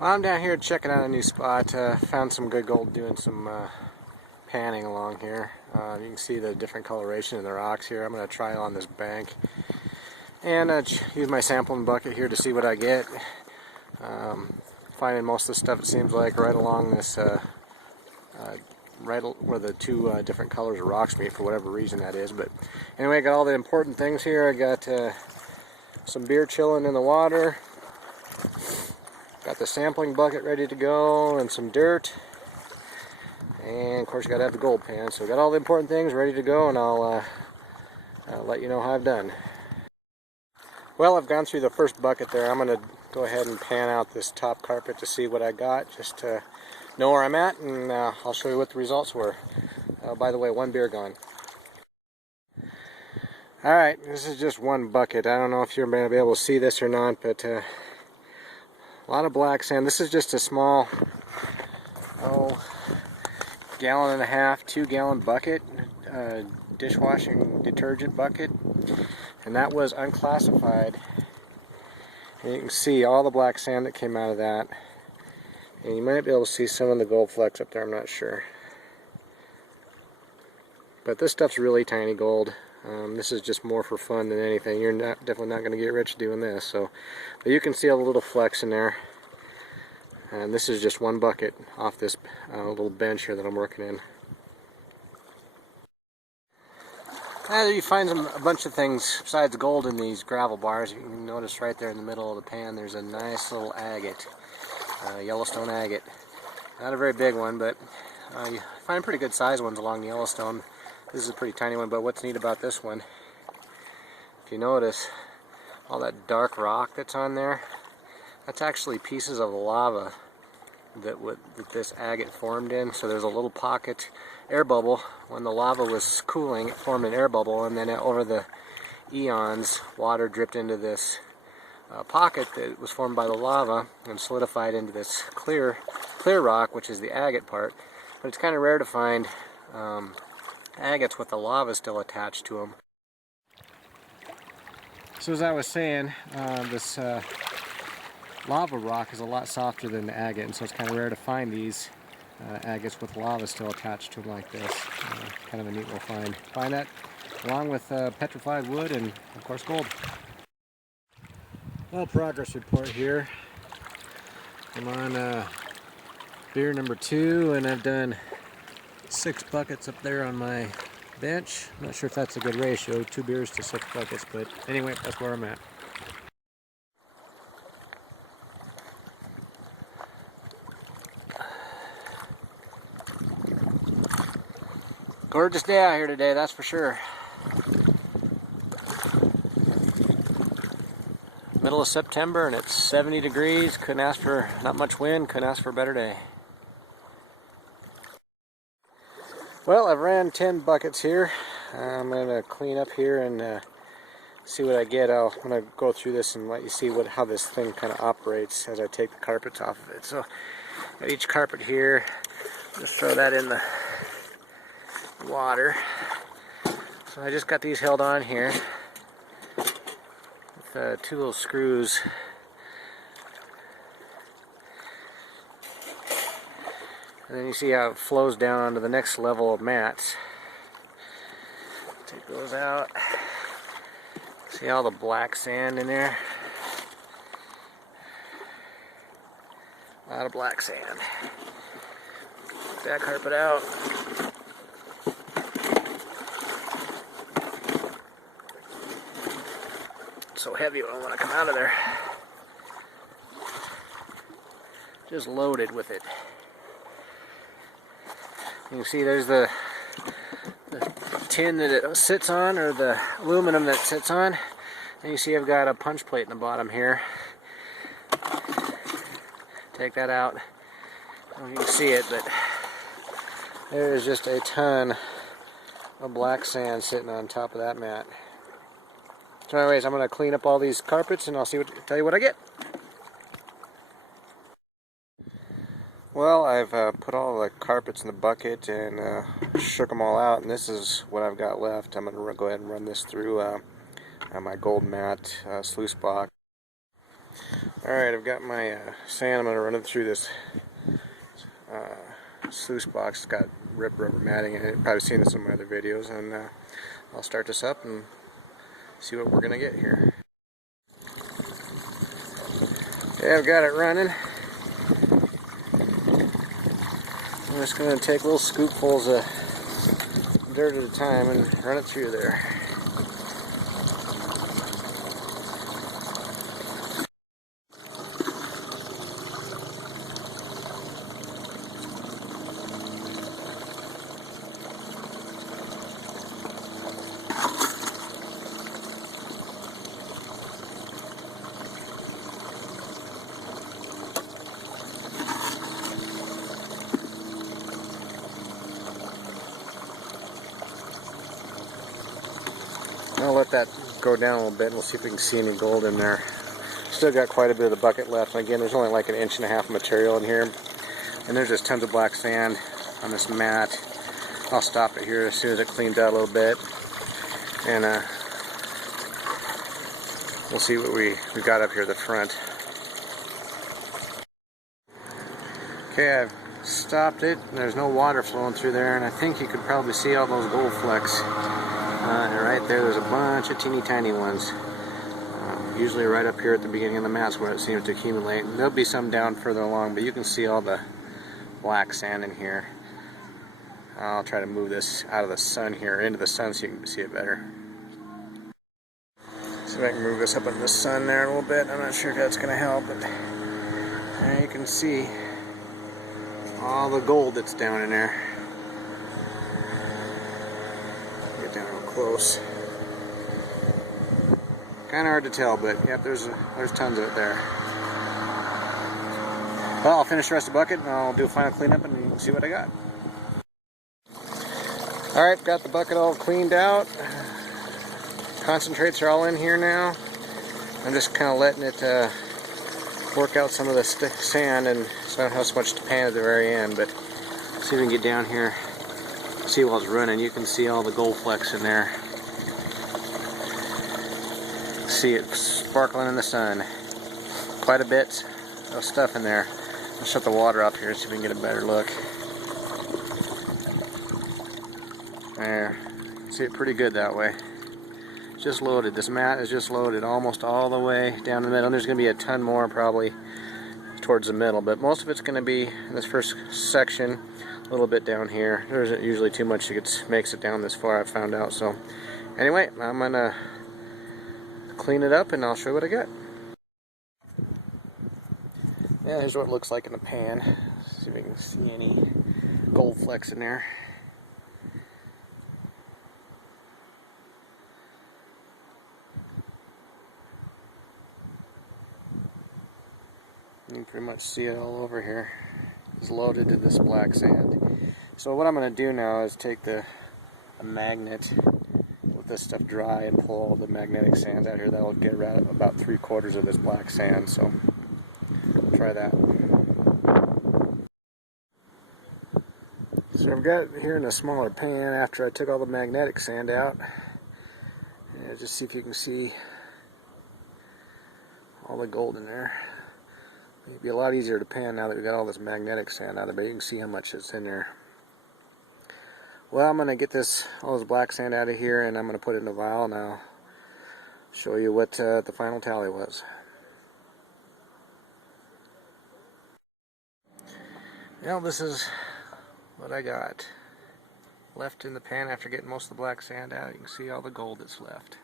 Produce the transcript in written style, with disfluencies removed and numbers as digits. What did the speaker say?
Well, I'm down here checking out a new spot. Found some good gold doing some panning along here. You can see the different coloration in the rocks here. I'm going to try on this bank and use my sampling bucket here to see what I get. Finding most of the stuff, it seems like, right along this, right where the two different colors of rocks meet, for whatever reason that is. But anyway, I got all the important things here. I got some beer chilling in the water. Got the sampling bucket ready to go and some dirt. And of course you got to have the gold pan. So got all the important things ready to go, and I'll let you know how I've done. Well, I've gone through the first bucket there. I'm going to go ahead and pan out this top carpet to see what I got, just to know where I'm at, and I'll show you what the results were. By the way, one beer gone. Alright, this is just one bucket. I don't know if you're going to be able to see this or not, but a lot of black sand. This is just a small, gallon and a half, 2-gallon bucket, dishwashing detergent bucket, and that was unclassified. And you can see all the black sand that came out of that, and you might be able to see some of the gold flecks up there, I'm not sure. But this stuff's really tiny gold. This is just more for fun than anything. You're definitely not going to get rich doing this. So, but you can see all the little flecks in there. And this is just one bucket off this little bench here that I'm working in. You find a bunch of things besides gold in these gravel bars. You can notice right there in the middle of the pan there's a nice little agate, Yellowstone agate. Not a very big one, but you find pretty good sized ones along the Yellowstone. This is a pretty tiny one, but what's neat about this one, if you notice all that dark rock that's on there, that's actually pieces of lava that this agate formed in. So there's a little pocket air bubble. When the lava was cooling, it formed an air bubble, and then over the eons, water dripped into this pocket that was formed by the lava and solidified into this clear rock, which is the agate part. But it's kind of rare to find agates with the lava still attached to them. So as I was saying, this lava rock is a lot softer than the agate, and so it's kind of rare to find these agates with lava still attached to them like this. Kind of a neat little find. Find that along with petrified wood and of course gold. Well, progress report here. I'm on beer number 2, and I've done 6 buckets up there on my bench. I'm not sure if that's a good ratio, 2 beers to 6 buckets, but anyway, that's where I'm at. Gorgeous day out here today, that's for sure. Middle of September and it's 70 degrees. Couldn't ask for, not much wind, couldn't ask for a better day. Well, I've ran 10 buckets here. I'm going to clean up here and see what I get. I'm going to go through this and let you see how this thing kind of operates as I take the carpets off of it. So, got each carpet here. Just throw that in the water. So I just got these held on here with 2 little screws. And then you see how it flows down onto the next level of mats. Take those out. See all the black sand in there? A lot of black sand. Get that carpet out. It's so heavy when I want to come out of there. Just loaded with it. You can see there's the tin that it sits on, or the aluminum that it sits on. And you see I've got a punch plate in the bottom here. Take that out. I don't know if you can see it, but there is just a ton of black sand sitting on top of that mat. So anyways, I'm going to clean up all these carpets and I'll tell you what I get. Well, I've put all the carpets in the bucket and shook them all out, and this is what I've got left. I'm going to go ahead and run this through my gold mat sluice box. Alright, I've got my sand. I'm going to run it through this sluice box. It's got ripped rubber matting in it. You've probably seen this in my other videos. And I'll start this up and see what we're going to get here. Okay, I've got it running. I'm just going to take little scoopfuls of dirt at a time and run it through there. I'll let that go down a little bit and we'll see if we can see any gold in there. Still got quite a bit of the bucket left. And again, there's only like 1.5 inches of material in here. And there's just tons of black sand on this mat. I'll stop it here as soon as it cleans out a little bit. And we'll see what we got up here at the front. Okay, I've stopped it. There's no water flowing through there. And I think you could probably see all those gold flecks. Right there's a bunch of teeny tiny ones. Usually right up here at the beginning of the mats where it seems to accumulate. And there'll be some down further along, but you can see all the black sand in here. I'll try to move this out of the sun here, into the sun, so you can see it better. See if I can move this up into the sun there a little bit. I'm not sure if that's going to help, but there you can see all the gold that's down in there. Get down real close. Kind of hard to tell, but yep, there's tons of it there. Well, I'll finish the rest of the bucket and I'll do a final cleanup and see what I got. Alright, got the bucket all cleaned out. Concentrates are all in here now. I'm just kind of letting it work out some of the sand, and so I don't have so much to pan at the very end, but see if we can get down here. See while it's running, you can see all the gold flecks in there. See it sparkling in the sun. Quite a bit of stuff in there. I'll shut the water off here so we can get a better look. There. See it pretty good that way. It's just loaded. This mat is just loaded almost all the way down the middle. And there's going to be a ton more probably towards the middle, but most of it's going to be in this first section, a little bit down here. There isn't usually too much that makes it down this far, I've found out. So anyway, I'm going to clean it up and I'll show you what I got. Yeah, here's what it looks like in the pan. See if we can see any gold flecks in there. You can pretty much see it all over here. It's loaded to this black sand. So what I'm going to do now is take a magnet, let this stuff dry, and pull all the magnetic sand out here. That will get around about 3/4 of this black sand. So I'll try that. So I've got it here in a smaller pan after I took all the magnetic sand out. And just see if you can see all the gold in there. It'd be a lot easier to pan now that we got all this magnetic sand out of it. You can see how much is in there. Well, I'm going to get all this black sand out of here, and I'm going to put it in a vial, and I'll show you what the final tally was. Well, this is what I got left in the pan after getting most of the black sand out. You can see all the gold that's left.